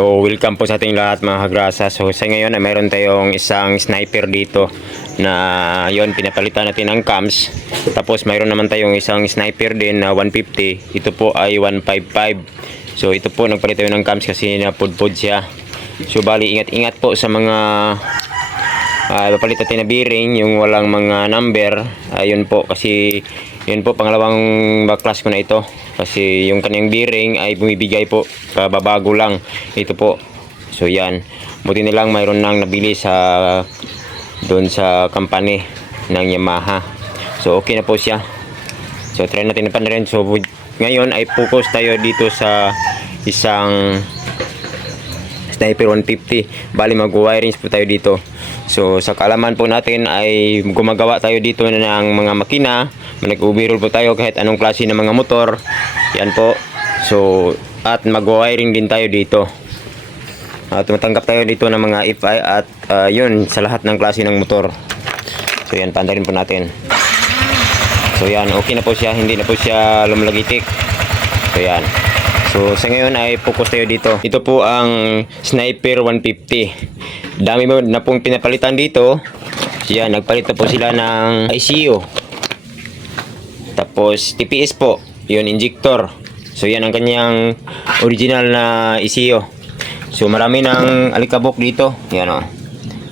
So, welcome po sa ating lahat mga kagrasa. So, sa ngayon ay meron tayong isang sniper dito na yon pinapalitan natin ng cams. Tapos mayroon naman tayong isang sniper din na 150. Ito po ay 155. So, ito po nagpalit tayo ng cams kasi napudpud siya. So, bali ingat-ingat po sa mga uh, papalit natin na bearing, yung walang mga number. Ayun po kasi yun po pangalawang backclass ko na ito. Kasi yung kanyang bearing ay bumibigay po kababago lang. Ito po. So yan. Buti na lang mayroon nang nabili sa doon sa company ng Yamaha. So okay na po siya. So try natin na rin. So ngayon ay focus tayo dito sa isang Sniper 150. Bali mag-wirings po tayo dito. So sa kaalaman po natin ay gumagawa tayo dito ng mga makina. Nag-overhaul po tayo kahit anong klase ng mga motor. Yan po. So at mag-wiring din tayo dito. At tumatanggap tayo dito ng mga FI at ah, yun sa lahat ng klase ng motor. So yan, panda rin po natin. So yan, okay na po siya. Hindi na po siya lumalagitik. So yan. So sa ngayon ay focus tayo dito. Ito po ang Sniper 150. Dami mo na pong pinapalitan dito. So yan, nagpalit na po sila ng ICU. Tapos TPS po, yun injector. So yan ang kanyang original na ECU. So marami ng alikabok dito. Yan o.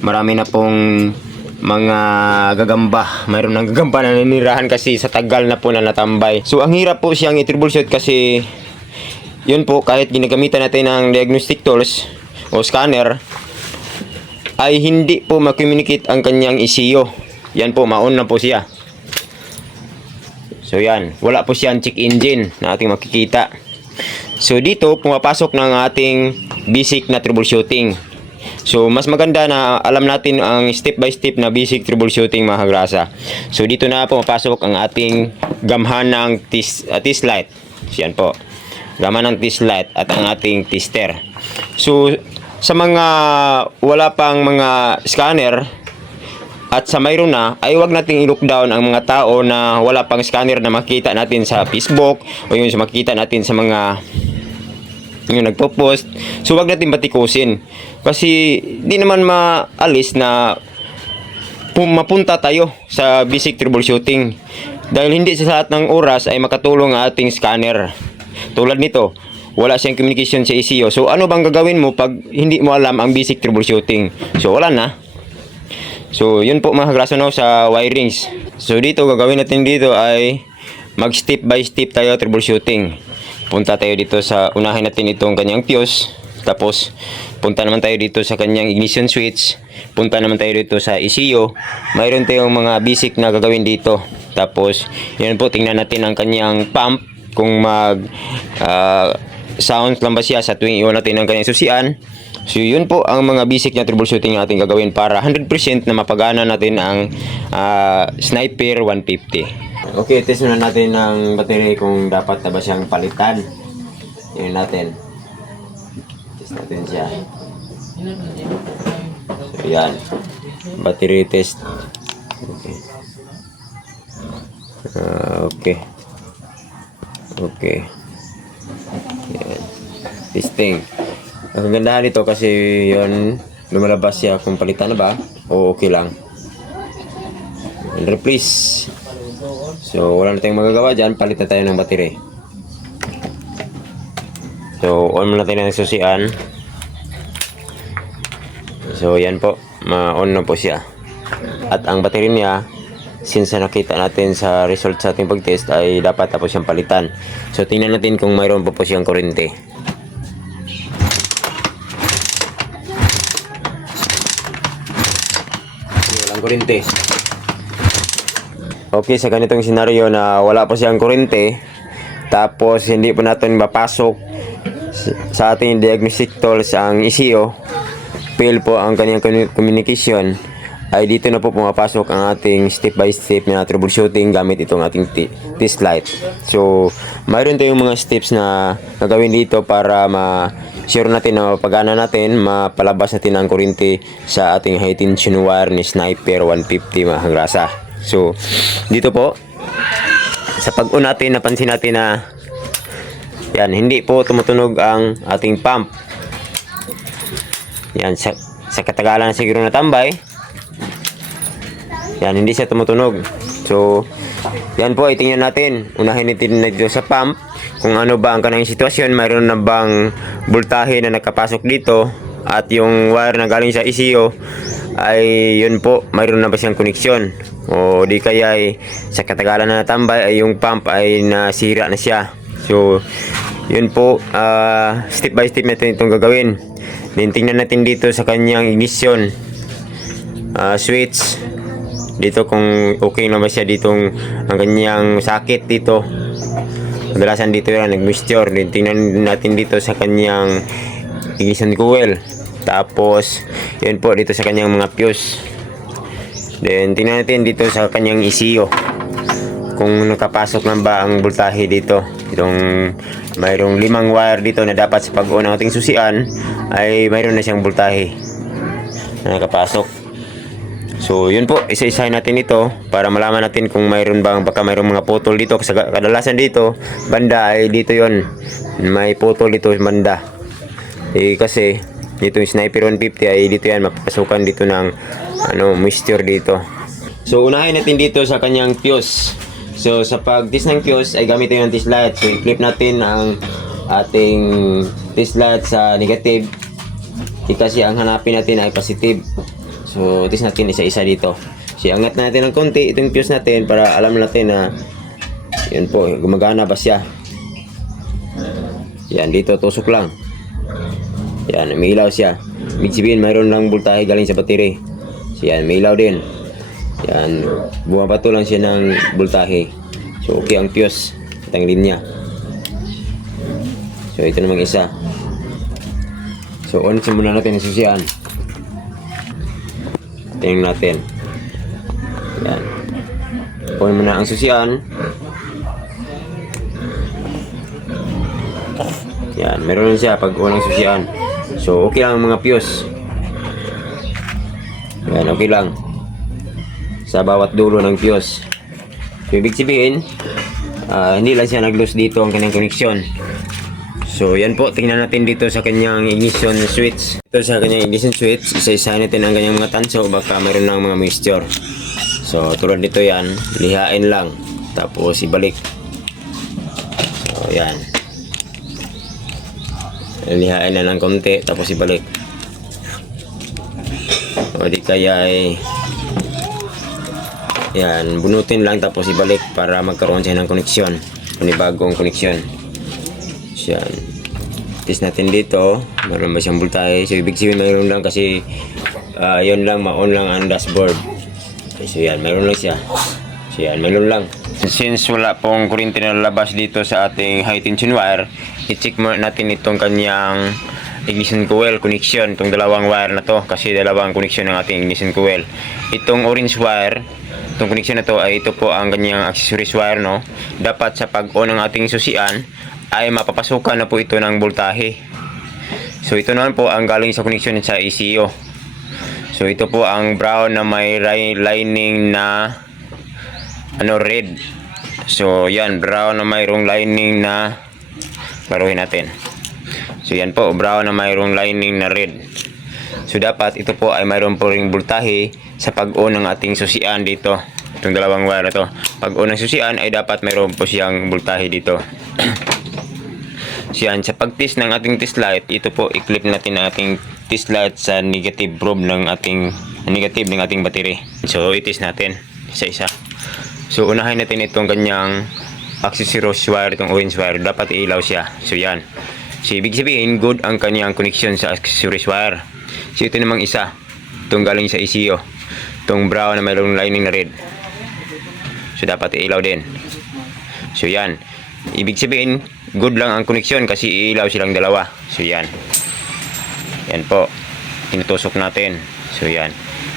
Marami na pong mga gagamba. Mayroon ng gagamba na nanirahan kasi sa tagal na po na natambay. So ang hirap po siyang i-troubleshoot kasi yun po kahit ginagamitan natin ng diagnostic tools o scanner ay hindi po makommunicate ang kanyang ECU. Yan po, maon na po siya. So yan, wala po siyang check engine na ating makikita. So dito pumapasok ng ating basic na troubleshooting. So mas maganda na alam natin ang step by step na basic troubleshooting mga kagrasa. So dito na pumapasok ang ating gamhan ng tis, uh, test light. So, yan po. Gaman ng test light at ang ating tester. So sa mga wala pang mga scanner at sa mayroon na, ay wag nating i-lockdown ang mga tao na wala pang scanner na makita natin sa Facebook o yung makita natin sa mga yung nagpo-post. So wag natin batikusin. Kasi di naman maalis na mapunta tayo sa basic troubleshooting. Dahil hindi sa lahat ng oras ay makatulong ang ating scanner. Tulad nito, wala siyang communication sa ECU. So ano bang gagawin mo pag hindi mo alam ang basic troubleshooting? So wala na. So, yun po mga kagraso no, sa wirings. So, dito, gagawin natin dito ay mag step by step tayo troubleshooting. Punta tayo dito sa, unahin natin itong kanyang fuse. Tapos, punta naman tayo dito sa kanyang ignition switch. Punta naman tayo dito sa ECU. Mayroon tayong mga basic na gagawin dito. Tapos, yun po, tingnan natin ang kanyang pump. Kung mag ah, sound lang ba siya sa tuwing iwan natin ang kanyang susian. So yun po ang mga basic na troubleshooting na ating gagawin para 100% na mapagana natin ang ah, Sniper 150. Okay, test muna natin ang battery kung dapat na ba siyang palitan. Yun natin. Test natin siya. So yan. Battery test. Okay. Ah, okay. Okay. Yan. Testing. Ang ganda nito kasi yon lumalabas siya kung palitan na ba o okay lang. And replace. So wala na tayong magagawa dyan, palit tayo ng battery. So on muna tayo ng susian. So yan po, ma-on na po siya. At ang battery niya, since na nakita natin sa result sa ating pag-test ay dapat tapos siyang palitan. So tingnan natin kung mayroon pa po siyang kurente. Walang kurente. Okay, sa ganitong senaryo na wala pa siyang kurente, tapos hindi po natin mapasok sa ating diagnostic tools ang ECU, fail po ang kanyang commu- communication, ay dito na po pumapasok ang ating step by step na troubleshooting gamit itong ating test light. So, mayroon tayong mga steps na gagawin dito para ma sure natin na mapagana natin, mapalabas natin ang kuryente sa ating high tension wire ni Sniper 150 mga kagrasa. So, dito po, sa pag-un natin, napansin natin na yan, hindi po tumutunog ang ating pump. Yan, sa, sa katagalan siguro natambay. Yan, hindi siya tumutunog. So, yan po, itingnan natin. Unahin natin na dito sa pump. Kung ano ba ang kanang sitwasyon. Mayroon na bang voltahe na nakapasok dito. At yung wire na galing sa ECU ay yun po, mayroon na ba siyang koneksyon. O di kaya ay sa katagalan na natambay ay yung pump ay nasira na siya. So, yun po, ah, step by step natin itong gagawin. Then tingnan natin dito sa kanyang ignition ah, switch dito kung okay na ba siya ditong ang kanyang sakit dito kadalasan dito yan nag-moisture Then, tingnan natin dito sa kanyang ignition coil. Tapos yun po dito sa kanyang mga fuse. Then tingnan natin dito sa kanyang ECU kung nakapasok na ba ang voltahe dito. Itong mayroong limang wire dito na dapat sa pag-on ng ating susian ay mayroon na siyang voltahe na nakapasok So, yun po, isa-isahin natin ito para malaman natin kung mayroon bang baka mayroong mga putol dito. Kasi kadalasan dito, banda ay dito yon May putol dito banda. Eh, kasi dito yung Sniper 150 ay dito yan, mapapasukan dito ng ano, moisture dito. So, unahin natin dito sa kanyang fuse. So, sa pag-test ng fuse ay gamitin yung test light. So, i-clip natin ang ating test light sa negative. Eh, kasi ang hanapin natin ay positive. So, test natin isa-isa dito. So, angat natin ng konti itong fuse natin para alam natin na yun po, gumagana ba siya. Yan, dito tusok lang. Yan, may ilaw siya. Ibig sabihin, mayroon lang voltahe galing sa battery. So, yan, may ilaw din. Yan, bumabato lang siya ng voltahe. So, okay ang fuse. Itang linya. So, ito namang isa. So, on muna natin ang susian. Tingnan natin. Yan. On muna ang susian. Yan, meron siya pag unang susian. So, okay lang ang mga fuse. Yan, okay lang. Sa bawat dulo ng fuse. So, ibig sabihin, ah, hindi lang siya nag-lose dito ang kanyang connection. So, yan po. Tingnan natin dito sa kanyang ignition switch. Ito sa kanyang ignition switch, isa-isahin natin ang kanyang mga tanso. Baka mayroon ng mga moisture. So, tulad dito yan, lihain lang. Tapos, ibalik. So, yan. Lihain na ng konti, tapos ibalik. O di kaya ay yan, bunutin lang tapos ibalik para magkaroon siya ng koneksyon. Panibagong koneksyon. Yan. Test natin dito. Meron ba siyang voltahe? So, ibig sabihin mayroon lang kasi ah, yun lang, ma-on lang ang dashboard. So, yan. Mayroon lang siya. So, yan. Mayroon lang. Since wala pong kuryente na lalabas dito sa ating high tension wire, i-check natin itong kanyang ignition coil connection itong dalawang wire na to kasi dalawang connection ng ating ignition coil itong orange wire itong connection na to ay ito po ang kanyang accessories wire no dapat sa pag-on ng ating susian ay mapapasukan na po ito ng voltahe so ito naman po ang galing sa connection sa ECU so ito po ang brown na may lining na ano red so yan brown na mayroong lining na laruin natin So yan po, brown na mayroong lining na red. So dapat ito po ay mayroon po ring voltahe sa pag-on ng ating susian dito. Itong dalawang wire na to. Pag-on ng susian ay dapat mayroon po siyang voltahe dito. yan, sa pag-test ng ating test light, ito po i-clip natin ang ating test light sa negative probe ng ating negative ng ating battery. So i-test natin isa-isa. So unahin natin itong kanyang accessories wire, itong orange wire. Dapat ilaw siya. So yan. So, ibig sabihin, good ang kanyang connection sa accessories wire. So, ito namang isa. Itong galing sa ECU. Itong brown na mayroong lining na red. So, dapat ilaw din. So, yan. Ibig sabihin, good lang ang connection kasi ilaw silang dalawa. So, yan. Yan po. Tinutusok natin. So, yan.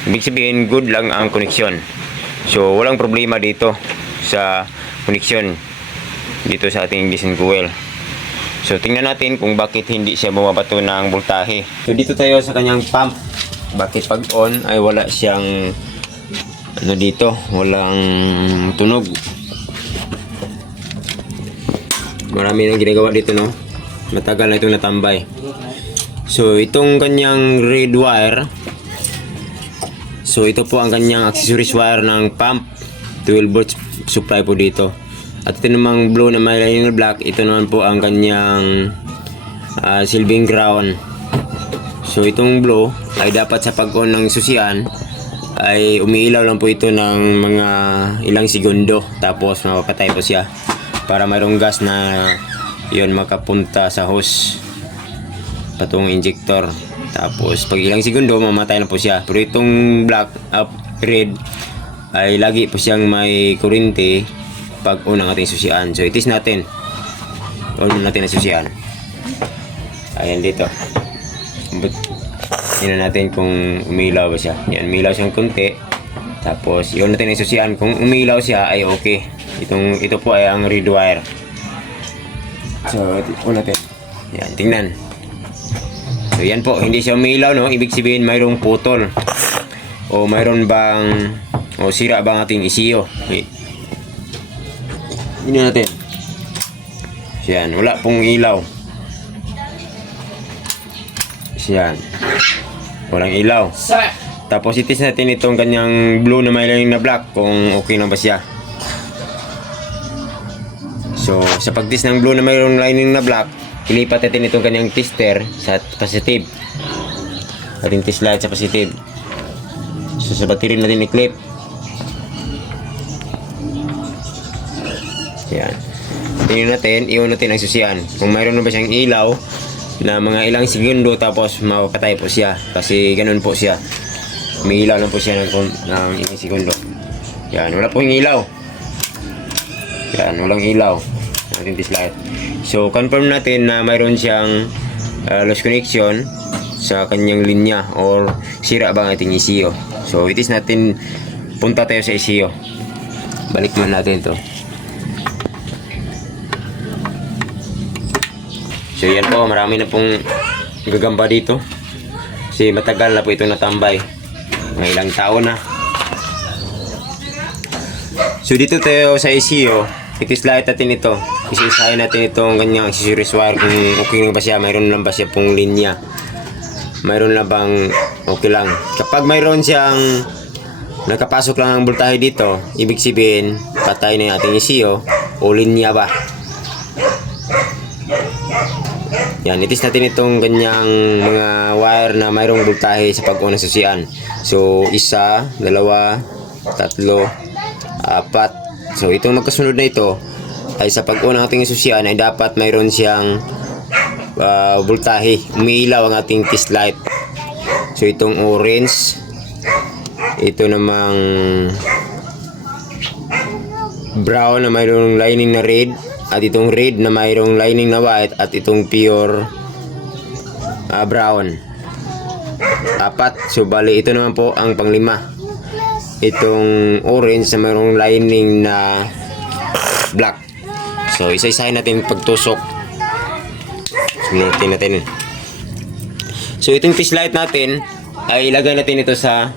Ibig sabihin, good lang ang connection. So, walang problema dito sa connection dito sa ating ignition coil. So tingnan natin kung bakit hindi siya bumabato ng voltahe. So dito tayo sa kanyang pump. Bakit pag on ay wala siyang ano dito, walang tunog. Marami nang ginagawa dito no. Matagal na itong natambay. So, itong kanyang red wire. So, ito po ang kanyang accessories wire ng pump. 12 volts supply po dito. At ito namang blue na may na black. Ito naman po ang kanyang ah, silbing ground. So, itong blue ay dapat sa pag-on ng susian ay umiilaw lang po ito ng mga ilang segundo. Tapos, mapapatay po siya para mayroong gas na yon makapunta sa hose patong injector. Tapos pag ilang segundo mamatay na po siya. Pero itong black up red ay lagi po siyang may kurente pag unang ating susian. So itis natin. On natin ang susian. Ayan dito. But, yun natin kung umilaw ba siya. Yan, umilaw siyang konti. Tapos, yun natin ang susian. Kung umilaw siya, ay okay. Itong, ito po ay ang red wire. So, on natin. Yan, tingnan. So yan po, hindi siya umilaw no, ibig sabihin mayroong putol. O mayroon bang o sira bang ating isiyo. Wait. Tingnan natin. Yan, wala pong ilaw. Yan. Walang ilaw. Tapos itis natin itong kanyang blue na may na black kung okay na ba siya. So, sa pagtis ng blue na mayroong lining na black, ilipat natin itong kanyang tester sa positive. Ating test light sa positive. So, sa battery natin i-clip. Yan. Tingnan natin, iwan natin ang susian. Kung mayroon na ba siyang ilaw na mga ilang segundo tapos mapapatay po siya. Kasi ganun po siya. May ilaw lang po siya ng, ng ilang segundo. Yan, wala pong ilaw. Yan, walang ilaw. Natin this light. So, confirm natin na mayroon siyang uh, lost connection sa kanyang linya or sira ba ang ating ECU. So, it is natin punta tayo sa ECU. Balik naman natin to. So, yan po. Marami na pong gagamba dito. Kasi matagal na po itong natambay. Mga ilang taon na. So dito tayo sa ECU, ikislide natin ito. Isa-isahin natin itong kanyang accessories wire kung okay na ba siya, mayroon lang ba siya pong linya. Mayroon na bang okay lang. Kapag mayroon siyang nakapasok lang ang voltahe dito, ibig sabihin patay na yung ating ECU o linya ba. Yan, itis natin itong ganyang mga wire na mayroong voltahe sa pag-una sa susian. So, isa, dalawa, tatlo, apat. So, itong magkasunod na ito ay sa pag-una ng ating susian ay dapat mayroon siyang ah, voltahe. Umiilaw ang ating test light. So, itong orange, ito namang brown na mayroong lining na red at itong red na mayroong lining na white at itong pure ah, brown apat so bali ito naman po ang panglima itong orange na mayroong lining na black so isa-isahin natin pagtusok sunutin natin so itong fish light natin ay ilagay natin ito sa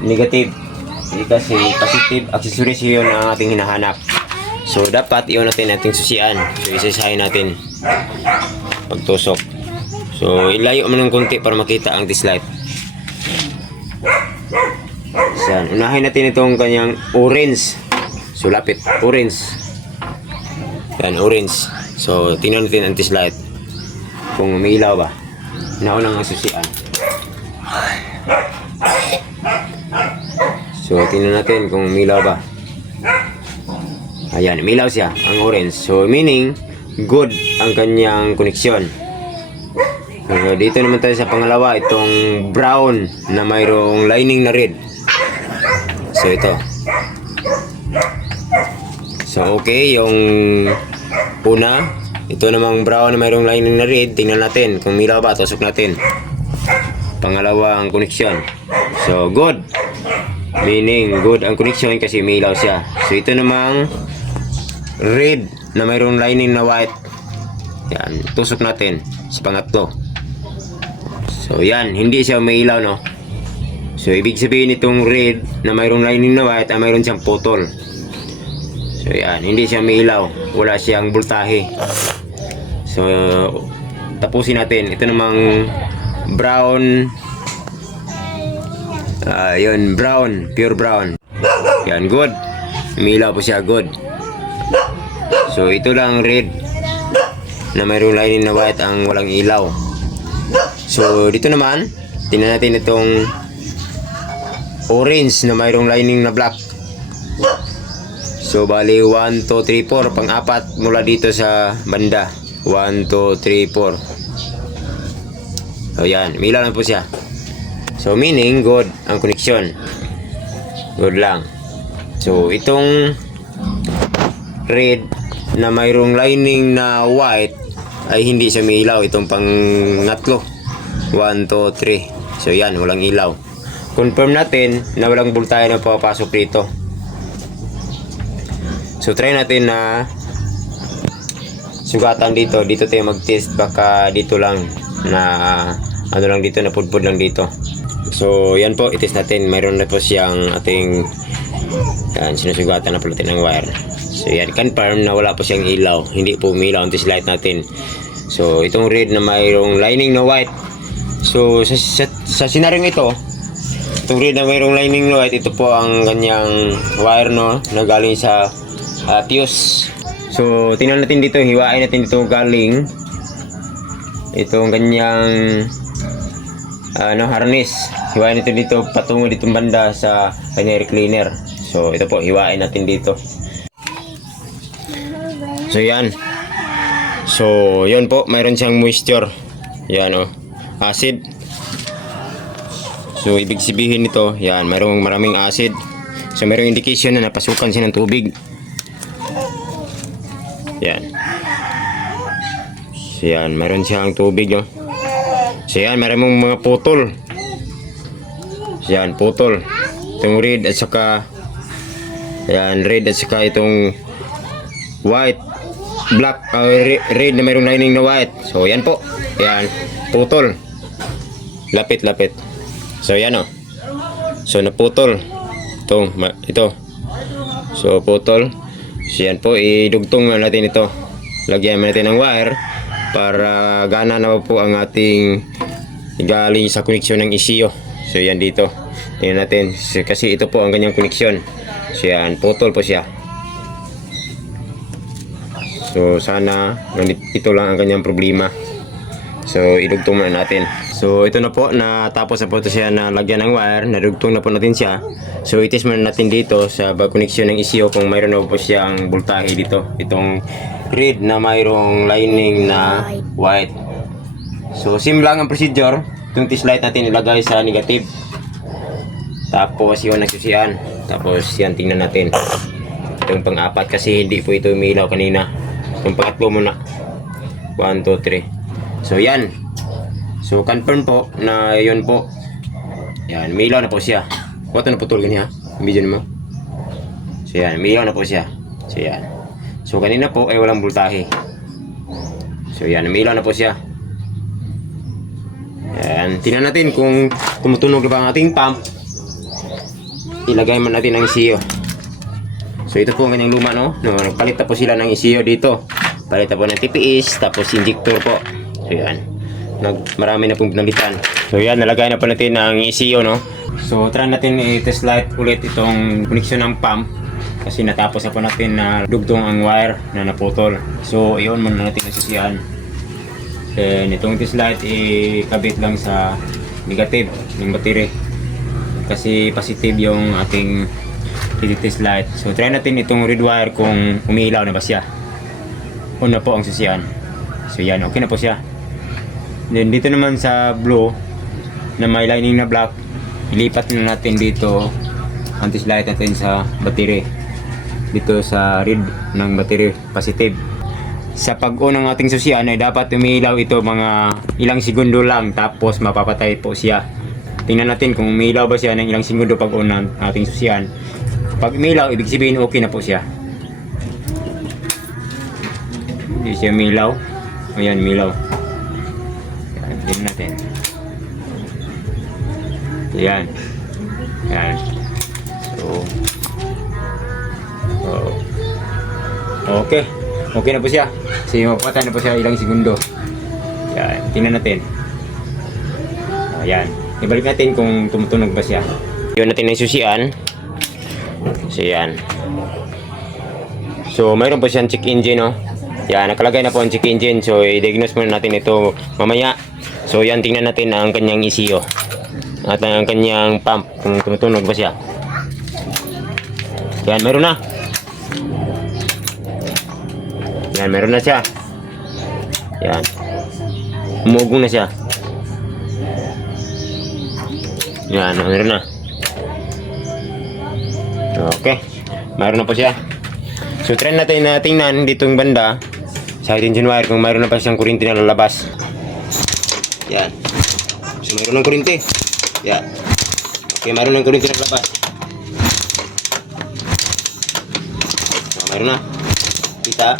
negative hindi kasi positive accessories yun ang ating hinahanap So, dapat iwan natin ating susian. So, isa-isahin natin. Pagtusok. So, ilayo mo ng konti para makita ang dislight. Yan. Unahin natin itong kanyang orange. So, lapit. Orange. Yan, orange. So, tingnan natin ang dislight. Kung umiilaw ba. Naunang ang susian. So, tingnan natin kung umiilaw ba. Ayan, umilaw siya, ang orange. So, meaning, good ang kanyang koneksyon. So, dito naman tayo sa pangalawa, itong brown na mayroong lining na red. So, ito. So, okay, yung una, ito namang brown na mayroong lining na red, tingnan natin kung umilaw ba, tusok natin. Pangalawa ang koneksyon. So, good. Meaning, good ang connection kasi umilaw siya. So, ito namang red na mayroong lining na white. Yan, tusok natin sa pangatlo. So, yan, hindi siya umiilaw, no? So, ibig sabihin itong red na mayroong lining na white ay mayroon siyang putol. So, yan, hindi siya umiilaw. Wala siyang voltahe. So, tapusin natin. Ito namang brown Ah, yun, brown, pure brown. Yan, good. Umilaw po siya, good. So, ito lang red na mayroong lining na white ang walang ilaw. So, dito naman, tingnan natin itong orange na mayroong lining na black. So, bali 1, 2, 3, 4. Pang-apat mula dito sa banda. 1, 2, 3, 4. So, yan. Umilaw lang po siya. So, meaning, good ang connection. Good lang. So, itong red na mayroong lining na white ay hindi siya may ilaw. Itong pangatlo. 1, 2, 3. So, yan. Walang ilaw. Confirm natin na walang bultahe na papasok dito. So, try natin na sugatan dito. Dito tayo mag-test. Baka dito lang na ano lang dito, na pudpud lang dito. So, yan po, itis natin. Mayroon na po siyang ating yan, sinusugatan na po natin ng wire. So, yan, confirm na wala po siyang ilaw. Hindi po umilaw ang test light natin. So, itong red na mayroong lining na white. So, sa, sa, sa scenario ito, red na mayroong lining white, ito po ang kanyang wire, no, na galing sa uh, fuse. So, tingnan natin dito, hiwain natin dito galing. Itong kanyang ano harness. Hiwain natin dito patungo dito banda sa kanya air cleaner so ito po hiwain natin dito. So yan. So yun po mayroon siyang moisture. Yan oh. Acid so ibig sabihin nito yan mayroong maraming acid so mayroong indication na napasukan siya ng tubig yan so yan mayroon siyang tubig oh So yan, maraming mga putol. So yan, putol. Itong red at saka yan, red at saka itong white black uh, re- red na mayroong lining na white. So yan po. Yan, putol. Lapit, lapit. So yan oh. So naputol. Ito, ito. So putol. So yan po, idugtong na natin ito. Lagyan natin ng wire para gana na po ang ating galing sa koneksyon ng ECU. So yan dito. Tingnan natin. So, kasi ito po ang kanyang koneksyon. So yan, putol po siya. So sana ito lang ang kanyang problema. So idugtong muna natin. So ito na po natapos na po ito siya na lagyan ng wire. Nadugtong na po natin siya. So itis muna natin dito sa bag connection ng ECU kung mayroon na po siyang voltahe dito. Itong grid na mayroong lining na white. So sim lang ang procedure. Itong test light natin ilagay sa negative. Tapos yun nagsusian. Tapos yan tingnan natin. Itong pang-apat kasi hindi po ito umilaw kanina. Itong pangatlo muna. 1, 2, 3. So yan. So confirm po na yun po. Yan, umilaw na po siya. Kuha na putol ganyan ha. Video mo. So yan, umilaw na po siya. So yan. So kanina po ay walang voltahe. So yan, umilaw na po siya. Yan, tingnan natin kung tumutunog na ba ang ating pump. Ilagay man natin ang ECU. So ito po ang kanyang luma no. no nagpalit na po sila ng ECU dito. Palit na po ng TPS tapos injector po. So yan. Nag, marami na pong pinalitan. So yan, nalagay na po natin ang ECU no. So try natin i-test light ulit itong connection ng pump kasi natapos na po natin na dugtong ang wire na naputol. So iyon muna natin nasisiyan. Then itong test light ikabit lang sa negative ng battery kasi positive yung ating test light. So try natin itong red wire kung umiilaw na ba siya. Una po ang susiyan. So yan, okay na po siya. Then dito naman sa blue na may lining na black, ilipat na natin dito ang test light natin sa battery. Dito sa red ng battery positive. Sa pag-on ng ating susiyan ay dapat umiilaw ito mga ilang segundo lang tapos mapapatay po siya. Tingnan natin kung umiilaw ba siya ng ilang segundo pag on ng ating susiyan. Pag umiilaw, ibig sabihin okay na po siya. Hindi siya umiilaw. Ayan, umiilaw. Tingnan natin. Yan. Yan. So, oh. Okay. Okay na po siya. Kasi mapatay na po siya ilang segundo. Yan. tingnan natin. Ayan. Ibalik natin kung tumutunog ba siya. Yun natin na susian. So, yan. So, mayroon po siyang check engine, no? Yan, nakalagay na po ang check engine. So, i-diagnose muna natin ito mamaya. So, yan, tingnan natin ang kanyang ECU. At ang kanyang pump, kung tumutunog ba siya. Yan, meron na. Yan, meron na siya. Yan. Umugong na siya. Yan, meron na. Okay. Meron na po siya. So, try natin na tingnan ditong banda sa engine wire kung mayroon na pa siyang kuryente na lalabas. Yan. So, mayroon ng kuryente. Yan. Okay, mayroon ng kuryente na lalabas. So, mayroon na. Kita.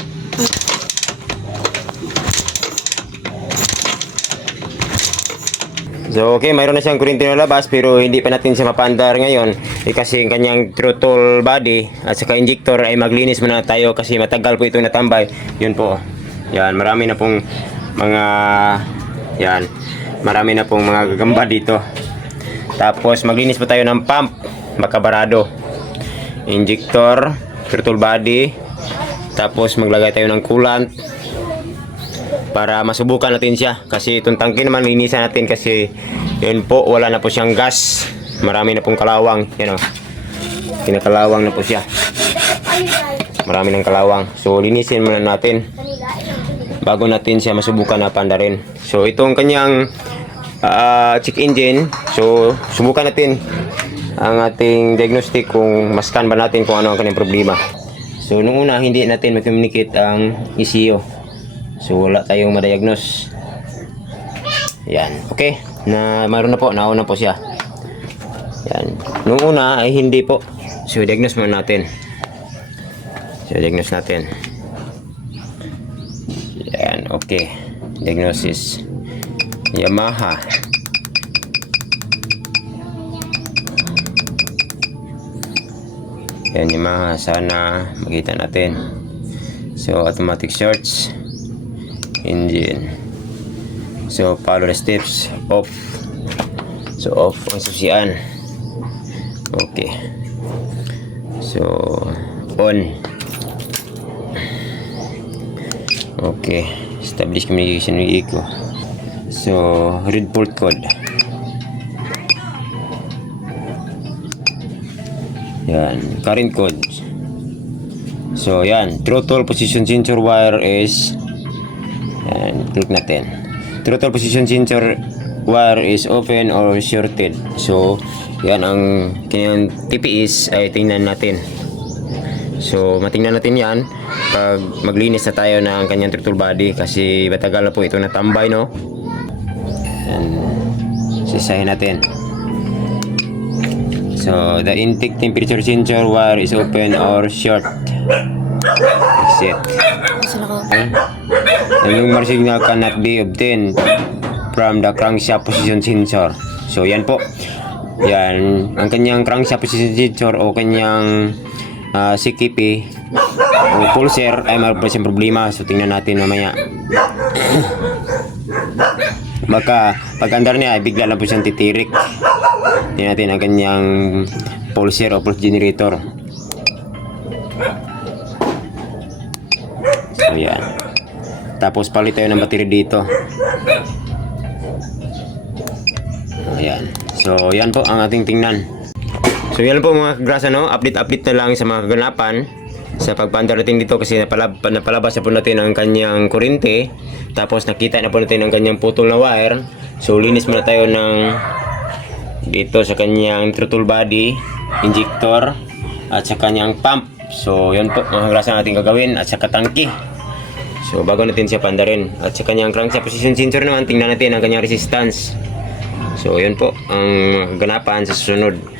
So okay, mayroon na siyang kuryente na labas pero hindi pa natin siya mapandar ngayon eh, kasi ang kanyang throttle body at saka injector ay maglinis muna tayo kasi matagal po itong natambay. Yun po. Yan, marami na pong mga yan, marami na pong mga gagamba dito. Tapos maglinis po tayo ng pump, makabarado. Injector, throttle body, tapos maglagay tayo ng coolant para masubukan natin siya. Kasi itong tangke naman linisan natin kasi yun po wala na po siyang gas. Marami na pong kalawang. Yan o. Kinakalawang na po siya. Marami ng kalawang. So linisin muna natin bago natin siya masubukan na pandarin so itong kanyang ah, check engine so subukan natin ang ating diagnostic kung maskan ba natin kung ano ang kanyang problema so nung una hindi natin mag-communicate ang ECU So wala tayong ma-diagnose. Yan. Okay. Na mayroon na po. Nauna po siya. Yan. Nung una ay hindi po. So diagnose muna natin. So diagnose natin. Yan. Okay. Diagnosis. Yamaha. Yan Yamaha. Sana makita natin. So automatic search engine. So, follow the steps. Off. So, off ang susian. Okay. So, on. Okay. Establish communication with Eco. So, read port code. Yan. Current code. So, yan. Throttle position sensor wire is Ayan, click natin. Throttle position sensor wire is open or shorted. So, yan ang kanyang TPS ay tingnan natin. So, matingnan natin yan pag maglinis na tayo ng kanyang throttle body kasi matagal na po ito natambay, no? Yan. Sisahin natin. So, the intake temperature sensor wire is open or short. Exit. Okay. The lunar signal cannot be obtained from the crankshaft position sensor. So, yan po. Yan. Ang kanyang crankshaft position sensor o kanyang ah, CKP o pulser ay mayroon pa siyang problema. So, tingnan natin mamaya. Baka pag andar niya ay bigla lang po siyang titirik. Tingnan natin ang kanyang pulser o pulse generator. So, yan. Tapos palit tayo ng battery dito. Ayan. So, yan po ang ating tingnan. So, yan po mga kagrasa, no? Update-update na lang sa mga kaganapan sa pagpandar natin dito kasi napalab napalabas na po natin ang kanyang kurente. Tapos nakita na po natin ang kanyang putol na wire. So, linis muna tayo ng dito sa kanyang throttle body, injector, at sa kanyang pump. So, yun po mga kagrasa natin gagawin at sa katangki. So bago natin siya pandarin at sa kanyang crankshaft position sensor naman tingnan natin ang kanyang resistance. So yun po ang ganapan sa susunod.